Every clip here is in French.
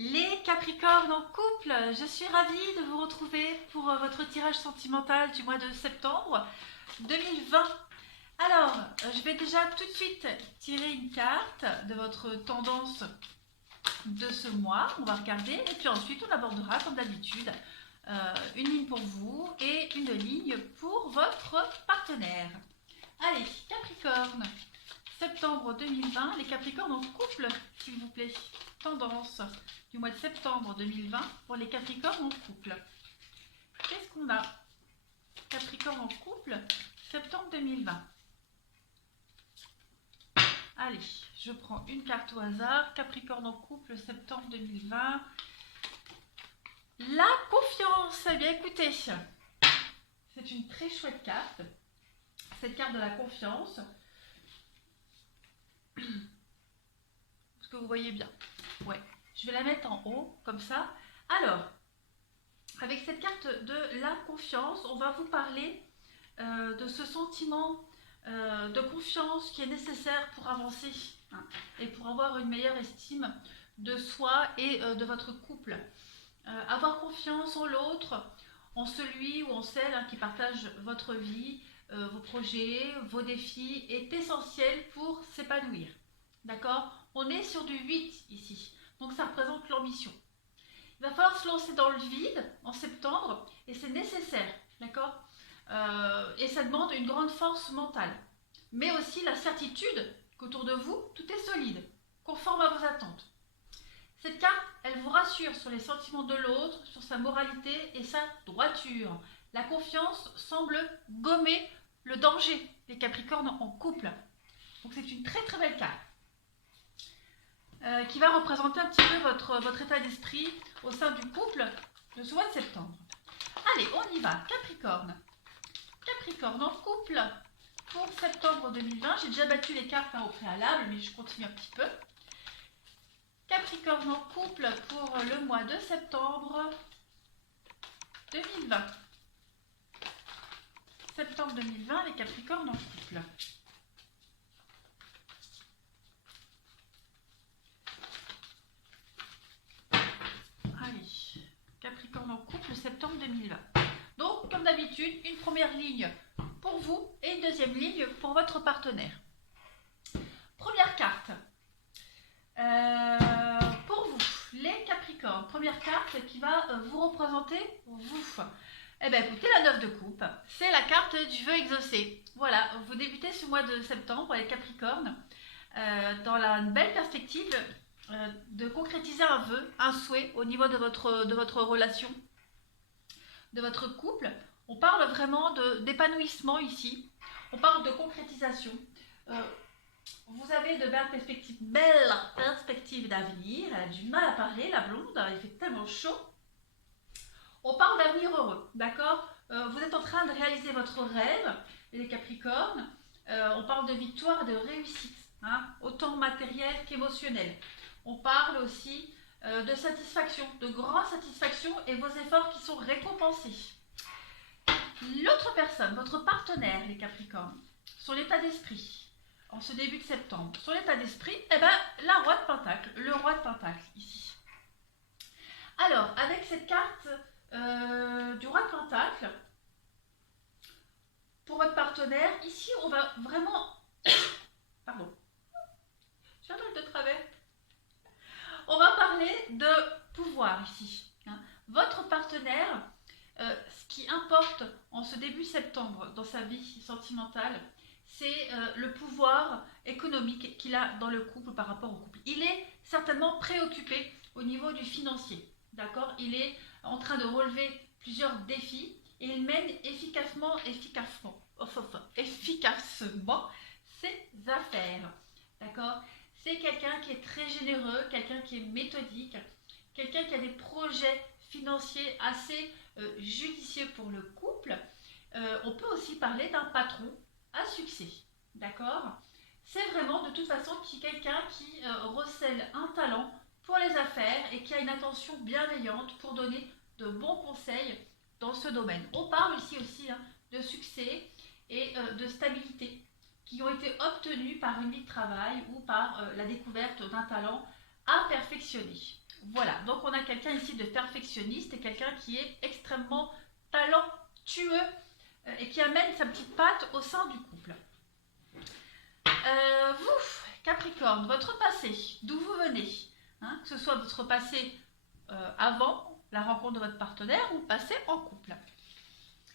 Les Capricornes en couple, je suis ravie de vous retrouver pour votre tirage sentimental du mois de septembre 2020. Alors, je vais déjà tout de suite tirer une carte de votre tendance de ce mois. On va regarder et puis ensuite on abordera comme d'habitude une ligne pour vous et une ligne pour votre partenaire. Allez, Capricorne, septembre 2020, les Capricornes en couple, s'il vous plaît. Tendance du mois de septembre 2020 pour les Capricornes en couple. Qu'est-ce qu'on a? Capricorne en couple, septembre 2020. Allez, je prends une carte au hasard. Capricorne en couple, septembre 2020. La confiance. Eh bien, écoutez, c'est une très chouette carte. Cette carte de la confiance. Est-ce que vous voyez bien? Ouais. Je vais la mettre en haut, comme ça. Alors, avec cette carte de la confiance, on va vous parler de ce sentiment de confiance qui est nécessaire pour avancer et pour avoir une meilleure estime de soi et de votre couple. Avoir confiance en l'autre, en celui ou en celle qui partage votre vie, vos projets, vos défis, est essentiel pour s'épanouir. D'accord? On est sur du 8 ici, donc ça représente l'ambition. Il va falloir se lancer dans le vide en septembre et c'est nécessaire, d'accord? Et ça demande une grande force mentale, mais aussi la certitude qu'autour de vous, tout est solide, conforme à vos attentes. Cette carte, elle vous rassure sur les sentiments de l'autre, sur sa moralité et sa droiture. La confiance semble gommer le danger des Capricornes en couple. Donc c'est une très très belle carte. Qui va représenter un petit peu votre état d'esprit au sein du couple de ce mois de septembre. Allez, on y va. Capricorne. Capricorne en couple pour septembre 2020. J'ai déjà battu les cartes au préalable, mais je continue un petit peu. Capricorne en couple pour le mois de septembre 2020. Septembre 2020, les Capricornes en couple. Allez, Capricorne en couple, septembre 2020. Donc, comme d'habitude, une première ligne pour vous et une deuxième ligne pour votre partenaire. Première carte. Pour vous, les Capricornes, première carte qui va vous représenter, vous. Eh bien, écoutez, la 9 de coupe, c'est la carte du vœu exaucé. Voilà, vous débutez ce mois de septembre, les Capricornes, dans la belle perspective de concrétiser un vœu, un souhait au niveau de votre relation, de votre couple. On parle vraiment d'épanouissement ici, on parle de concrétisation. Vous avez de belles perspectives d'avenir. Elle a du mal à parler, la blonde, il fait tellement chaud. On parle d'avenir heureux, d'accord? Vous êtes en train de réaliser votre rêve, les Capricornes. On parle de victoire et de réussite, autant matérielle qu'émotionnelle. On parle aussi de satisfaction, de grande satisfaction et vos efforts qui sont récompensés. L'autre personne, votre partenaire, les Capricornes, son état d'esprit en ce début de septembre, son état d'esprit, eh ben, la roi de Pentacle, le roi de Pentacle ici. Alors, avec cette carte du roi de Pentacle, pour votre partenaire, ici on va vraiment... Pardon. J'ai un mal de travers. On va parler de pouvoir ici. Votre partenaire, ce qui importe en ce début septembre dans sa vie sentimentale, c'est le pouvoir économique qu'il a dans le couple par rapport au couple. Il est certainement préoccupé au niveau du financier, d'accord? Il est en train de relever plusieurs défis et il mène efficacement ses affaires, d'accord? C'est quelqu'un qui est très généreux, quelqu'un qui est méthodique, quelqu'un qui a des projets financiers assez judicieux pour le couple. On peut aussi parler d'un patron à succès, d'accord? C'est vraiment de toute façon quelqu'un qui recèle un talent pour les affaires et qui a une attention bienveillante pour donner de bons conseils dans ce domaine. On parle ici aussi de succès et de stabilité qui ont été obtenus par une vie de travail ou par la découverte d'un talent à perfectionner. Voilà, donc on a quelqu'un ici de perfectionniste et quelqu'un qui est extrêmement talentueux et qui amène sa petite patte au sein du couple. Vous, Capricorne, votre passé, d'où vous venez, hein, que ce soit votre passé avant la rencontre de votre partenaire ou passé en couple.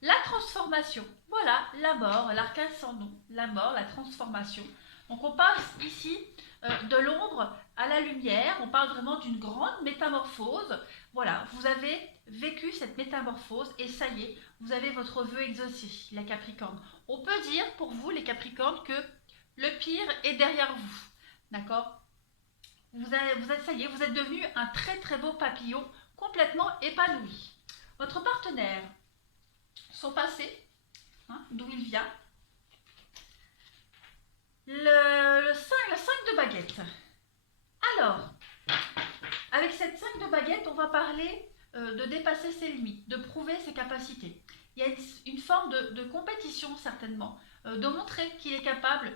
La transformation, voilà, la mort, l'arcane sans nom, la mort, la transformation. Donc on passe ici de l'ombre à la lumière, on parle vraiment d'une grande métamorphose. Voilà, vous avez vécu cette métamorphose et ça y est, vous avez votre vœu exaucé, la Capricorne. On peut dire pour vous, les Capricornes, que le pire est derrière vous, d'accord? Ça y est, vous êtes devenu un très très beau papillon, complètement épanoui. Votre partenaire, son passé, hein, d'où il vient, le 5 de baguette. Alors, avec cette 5 de baguette, on va parler de dépasser ses limites, de prouver ses capacités. Il y a une forme de compétition certainement, de montrer qu'il est capable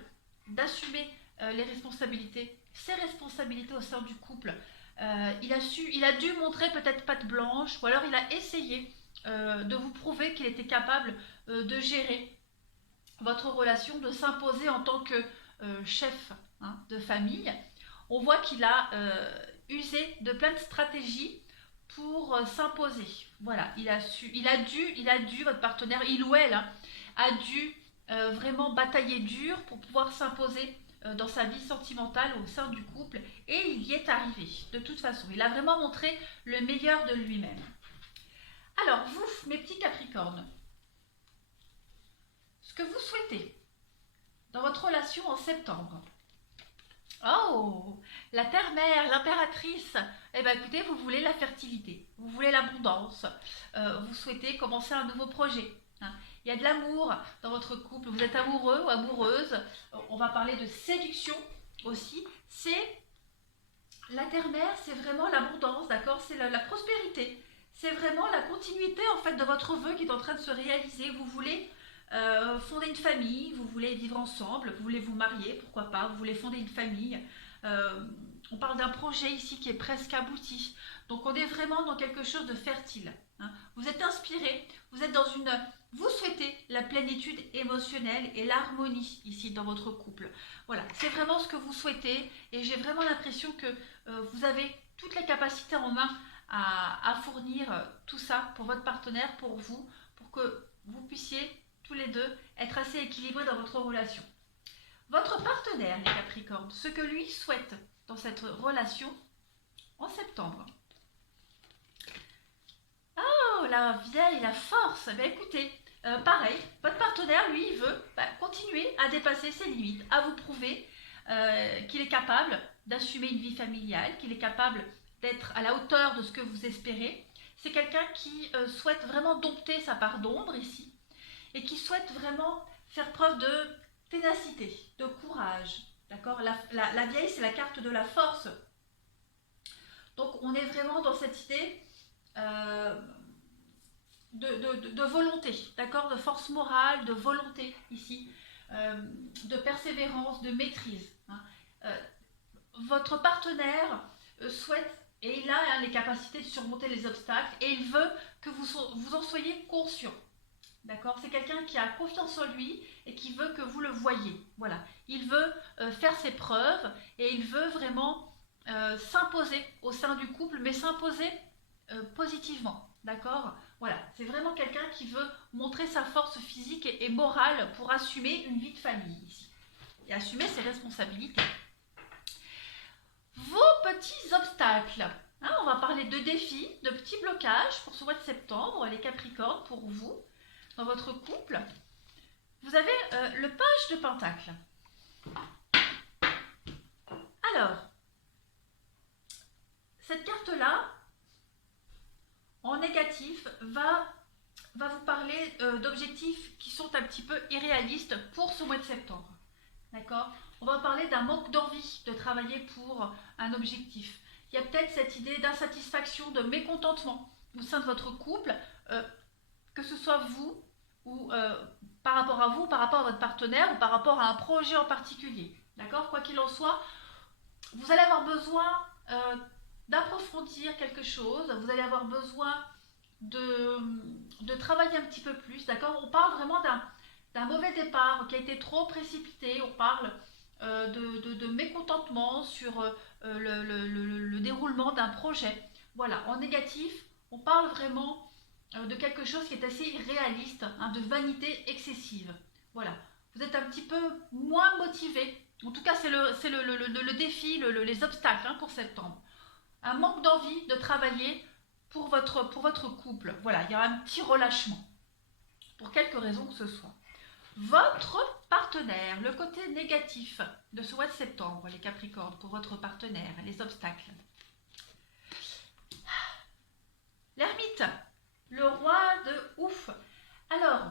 d'assumer les responsabilités, ses responsabilités au sein du couple. Il a dû montrer peut-être patte blanche, ou alors il a essayé de vous prouver qu'il était capable de gérer votre relation, de s'imposer en tant que chef, hein, de famille. On voit qu'il a usé de plein de stratégies pour s'imposer. Voilà, il a dû, votre partenaire, il ou elle, hein, a dû vraiment batailler dur pour pouvoir s'imposer dans sa vie sentimentale au sein du couple, et il y est arrivé, de toute façon. Il a vraiment montré le meilleur de lui-même. Alors, vous, mes petits Capricornes, ce que vous souhaitez dans votre relation en septembre. Oh, la terre-mère, l'impératrice. Eh bien, écoutez, vous voulez la fertilité, vous voulez l'abondance, vous souhaitez commencer un nouveau projet. Hein. Il y a de l'amour dans votre couple, vous êtes amoureux ou amoureuse. On va parler de séduction aussi. C'est la terre-mère, c'est vraiment l'abondance, d'accord? C'est la prospérité. C'est vraiment la continuité en fait de votre vœu qui est en train de se réaliser. Vous voulez fonder une famille, vous voulez vivre ensemble, vous voulez vous marier, pourquoi pas, vous voulez fonder une famille. On parle d'un projet ici qui est presque abouti. Donc on est vraiment dans quelque chose de fertile. Hein. Vous êtes inspiré, vous êtes dans une... Vous souhaitez la plénitude émotionnelle et l'harmonie ici dans votre couple. Voilà, c'est vraiment ce que vous souhaitez et j'ai vraiment l'impression que vous avez toutes les capacités en main à fournir tout ça pour votre partenaire, pour vous, pour que vous puissiez tous les deux être assez équilibrés dans votre relation. Votre partenaire, les Capricornes, ce que lui souhaite dans cette relation en septembre. Oh, la vieille, la force. Ben, écoutez, pareil, votre partenaire, lui, il veut continuer à dépasser ses limites, à vous prouver qu'il est capable d'assumer une vie familiale, qu'il est capable d'être à la hauteur de ce que vous espérez. C'est quelqu'un qui souhaite vraiment dompter sa part d'ombre ici et qui souhaite vraiment faire preuve de ténacité, de courage. D'accord ? La vieille, c'est la carte de la force. Donc, on est vraiment dans cette idée de volonté, d'accord ? De force morale, de volonté ici, de persévérance, de maîtrise. Hein. Votre partenaire souhaite, et il a les capacités de surmonter les obstacles, et il veut que vous en soyez conscient. D'accord ? C'est quelqu'un qui a confiance en lui et qui veut que vous le voyiez. Voilà. Il veut faire ses preuves et il veut vraiment s'imposer au sein du couple, mais s'imposer positivement. D'accord ? Voilà. C'est vraiment quelqu'un qui veut montrer sa force physique et morale pour assumer une vie de famille ici. Et assumer ses responsabilités. Vos petits obstacles. Hein, on va parler de défis, de petits blocages pour ce mois de septembre, les Capricornes, pour vous. Dans votre couple, vous avez le page de Pentacle. Alors, cette carte-là, en négatif, va vous parler d'objectifs qui sont un petit peu irréalistes pour ce mois de septembre. D'accord ? On va parler d'un manque d'envie de travailler pour un objectif. Il y a peut-être cette idée d'insatisfaction, de mécontentement au sein de votre couple, que ce soit vous, ou par rapport à vous, par rapport à votre partenaire, ou par rapport à un projet en particulier. D'accord ? Quoi qu'il en soit, vous allez avoir besoin d'approfondir quelque chose, vous allez avoir besoin de travailler un petit peu plus, d'accord? On parle vraiment d'un mauvais départ qui a été trop précipité, on parle de mécontentement sur le déroulement d'un projet. Voilà, en négatif, on parle vraiment de quelque chose qui est assez irréaliste, hein, de vanité excessive. Voilà, vous êtes un petit peu moins motivé. En tout cas, c'est le défi, les obstacles, hein, pour septembre. Un manque d'envie de travailler pour votre couple. Voilà, il y a un petit relâchement, pour quelque raison que ce soit. Votre partenaire, le côté négatif de ce mois de septembre, les Capricornes, pour votre partenaire, les obstacles. L'ermite, le roi de ouf. Alors,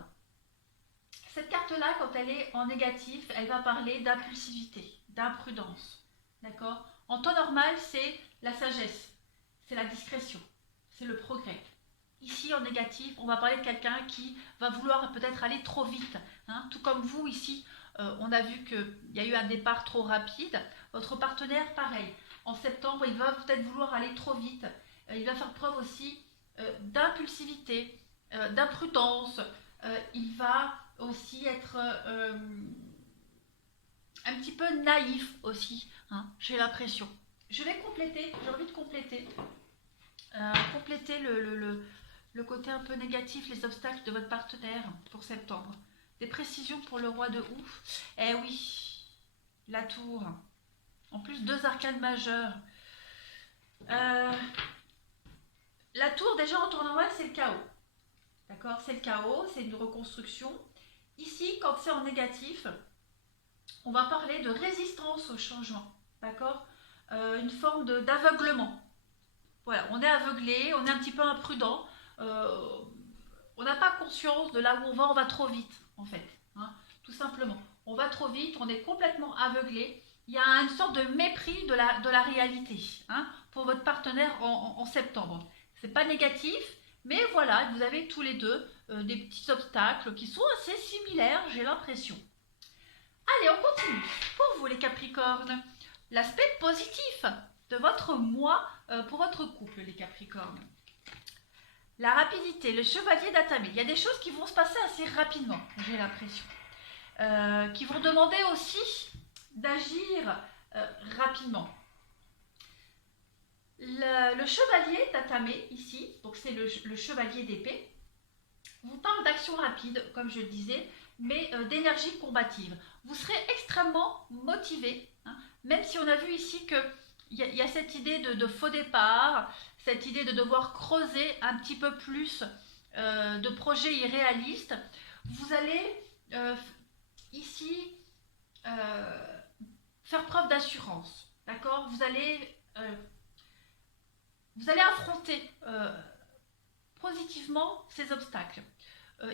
cette carte-là, quand elle est en négatif, elle va parler d'impulsivité, d'imprudence. D'accord? En temps normal, c'est la sagesse, c'est la discrétion, c'est le progrès. Ici, en négatif, on va parler de quelqu'un qui va vouloir peut-être aller trop vite. Hein. Tout comme vous, ici, on a vu qu'il y a eu un départ trop rapide. Votre partenaire, pareil. En septembre, il va peut-être vouloir aller trop vite. Il va faire preuve aussi d'impulsivité, d'imprudence. Il va aussi être un petit peu naïf aussi, hein, j'ai l'impression. Je vais compléter, j'ai envie de compléter. Compléter le côté un peu négatif, les obstacles de votre partenaire pour septembre. Des précisions pour le roi de ouf. Eh oui, la tour. En plus, 2 arcanes majeures. La tour, déjà en temps normal, c'est le chaos. D'accord? C'est le chaos, c'est une reconstruction. Ici, quand c'est en négatif, on va parler de résistance au changement. D'accord? Une forme d'aveuglement. Voilà, on est aveuglé, on est un petit peu imprudent. On n'a pas conscience de là où on va trop vite, en fait. Hein, tout simplement. On va trop vite, on est complètement aveuglé. Il y a une sorte de mépris de la réalité, hein, pour votre partenaire en septembre. C'est pas négatif, mais voilà, vous avez tous les deux des petits obstacles qui sont assez similaires, j'ai l'impression. Allez, on continue. Pour vous, les Capricornes, l'aspect positif de votre mois pour votre couple, les Capricornes. La rapidité, le chevalier d'atamé. Il y a des choses qui vont se passer assez rapidement, j'ai l'impression. Qui vont demander aussi d'agir rapidement. Le chevalier d'atamé, ici, donc c'est le chevalier d'épée, vous parle d'action rapide, comme je le disais, mais d'énergie combative. Vous serez extrêmement motivé, hein, même si on a vu ici que il y a cette idée de faux départ, cette idée de devoir creuser un petit peu plus de projets irréalistes. Vous allez ici faire preuve d'assurance, d'accord? Vous allez affronter positivement ces obstacles.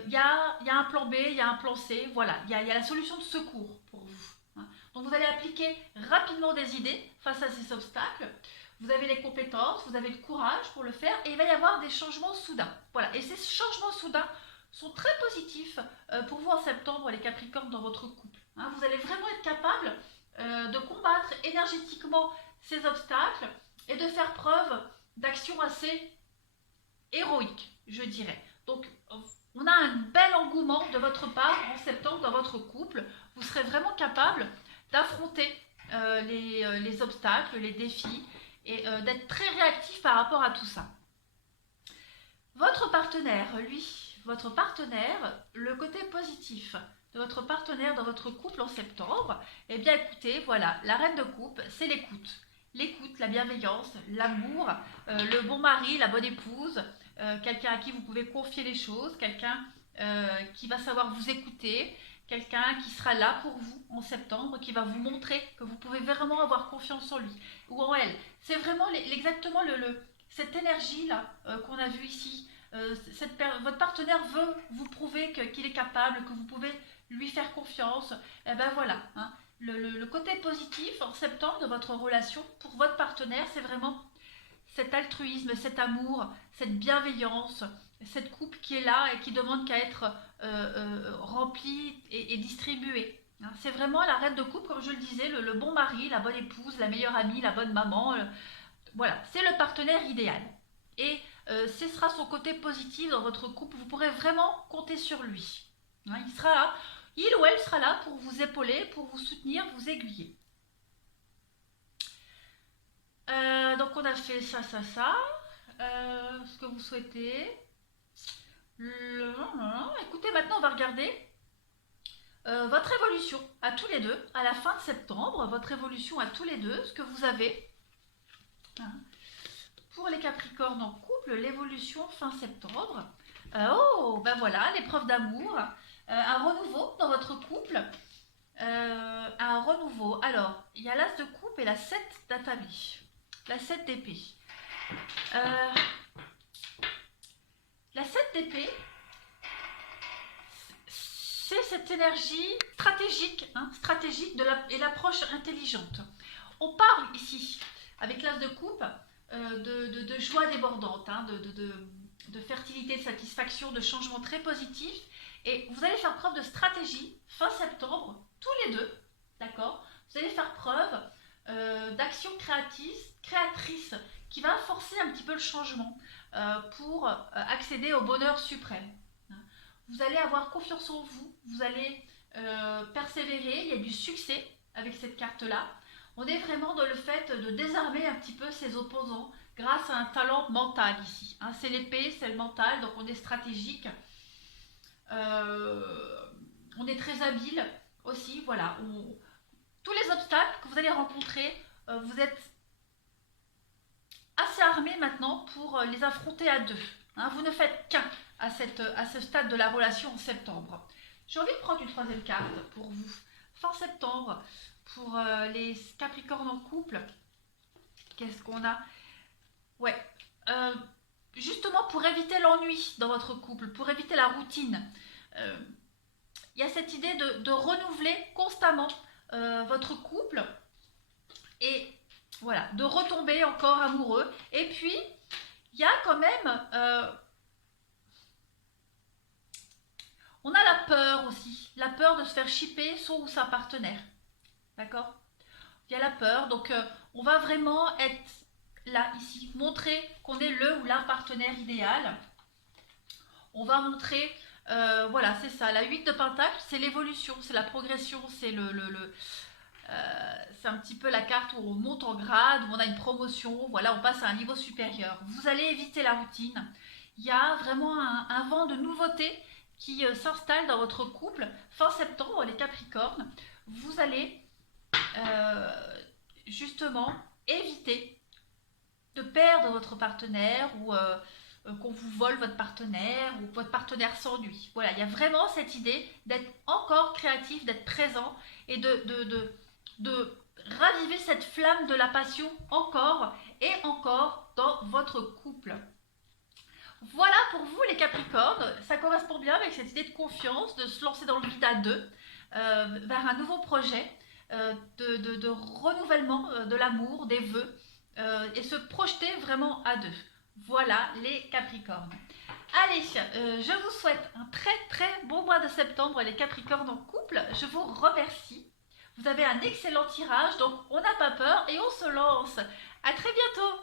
Il y a un plan B, il y a un plan C, voilà, il y a la solution de secours pour vous. Hein. Donc vous allez appliquer rapidement des idées face à ces obstacles. Vous avez les compétences, vous avez le courage pour le faire et il va y avoir des changements soudains. Voilà, et ces changements soudains sont très positifs pour vous en septembre, les Capricornes, dans votre couple. Hein. Vous allez vraiment être capable de combattre énergétiquement ces obstacles et de faire preuve d'action assez héroïque, je dirais. Donc, on a un bel engouement de votre part en septembre dans votre couple. Vous serez vraiment capable d'affronter les obstacles, les défis et d'être très réactif par rapport à tout ça. Votre partenaire, lui, le côté positif de votre partenaire dans votre couple en septembre, eh bien écoutez, voilà, la reine de coupe, c'est l'écoute. L'écoute, la bienveillance, l'amour, le bon mari, la bonne épouse, quelqu'un à qui vous pouvez confier les choses, quelqu'un qui va savoir vous écouter, quelqu'un qui sera là pour vous en septembre, qui va vous montrer que vous pouvez vraiment avoir confiance en lui ou en elle. C'est vraiment exactement cette énergie-là qu'on a vue ici. Votre partenaire veut vous prouver qu'il est capable, que vous pouvez lui faire confiance. Et ben voilà, hein. Le côté positif en septembre de votre relation pour votre partenaire, c'est vraiment cet altruisme, cet amour, cette bienveillance, cette coupe qui est là et qui demande qu'à être remplie et distribuée. Hein, c'est vraiment la reine de coupe, comme je le disais, le bon mari, la bonne épouse, la meilleure amie, la bonne maman, voilà, c'est le partenaire idéal. Et ce sera son côté positif dans votre couple. Vous pourrez vraiment compter sur lui. Hein, il sera là, il ou elle sera là pour vous épauler, pour vous soutenir, vous aiguiller. Donc on a fait ça, ça, ça. Ce que vous souhaitez. Écoutez, maintenant on va regarder votre évolution à tous les deux, à la fin de septembre, votre évolution à tous les deux, ce que vous avez. Hein. Pour les Capricornes en couple, l'évolution fin septembre. Oh, ben voilà, l'épreuve d'amour, un renouveau dans votre couple. Un renouveau. Alors, il y a l'as de coupe et la 7 d'atamis. La 7 d'épée. La 7 d'épée, c'est cette énergie stratégique, hein, stratégique et l'approche intelligente. On parle ici, avec l'as de coupe, de joie débordante, hein, de fertilité, de satisfaction, de changement très positif. Et vous allez faire preuve de stratégie fin septembre, tous les deux, d'accord? Vous allez faire preuve d'action créatrice qui va forcer un petit peu le changement pour accéder au bonheur suprême. Vous allez avoir confiance en vous, vous allez persévérer, il y a du succès avec cette carte-là. On est vraiment dans le fait de désarmer un petit peu ses opposants grâce à un talent mental ici. Hein, c'est l'épée, c'est le mental, donc on est stratégique. On est très habile aussi, voilà. Tous les obstacles que vous allez rencontrer, vous êtes assez armé maintenant pour les affronter à deux. Hein, vous ne faites qu'un à ce stade de la relation en septembre. J'ai envie de prendre une troisième carte pour vous. Fin septembre, pour les Capricornes en couple. Qu'est-ce qu'on a? Ouais. Justement pour éviter l'ennui dans votre couple, pour éviter la routine. Il y a cette idée de renouveler constamment votre couple et voilà, de retomber encore amoureux. Et puis, il y a quand même... on a la peur aussi, la peur de se faire shipper son ou sa partenaire. D'accord? Il y a la peur, donc on va vraiment être là, ici, montrer qu'on est le ou la partenaire idéal. On va montrer, voilà, c'est ça, la 8 de Pentacle, c'est l'évolution, c'est la progression, c'est c'est un petit peu la carte où on monte en grade, où on a une promotion, voilà, on passe à un niveau supérieur. Vous allez éviter la routine. Il y a vraiment un vent de nouveauté qui s'installe dans votre couple. Fin septembre, les Capricornes, vous allez justement éviter de perdre votre partenaire ou qu'on vous vole votre partenaire ou que votre partenaire s'ennuie. Voilà, il y a vraiment cette idée d'être encore créatif, d'être présent et de raviver cette flamme de la passion encore et encore dans votre couple. Voilà pour vous les Capricornes, ça correspond bien avec cette idée de confiance, de se lancer dans le vide à deux, vers un nouveau projet, de renouvellement de l'amour, des vœux, et se projeter vraiment à deux. Voilà les Capricornes. Allez, je vous souhaite un très très beau mois de septembre les Capricornes en couple. Je vous remercie. Vous avez un excellent tirage, donc on n'a pas peur et on se lance. À très bientôt.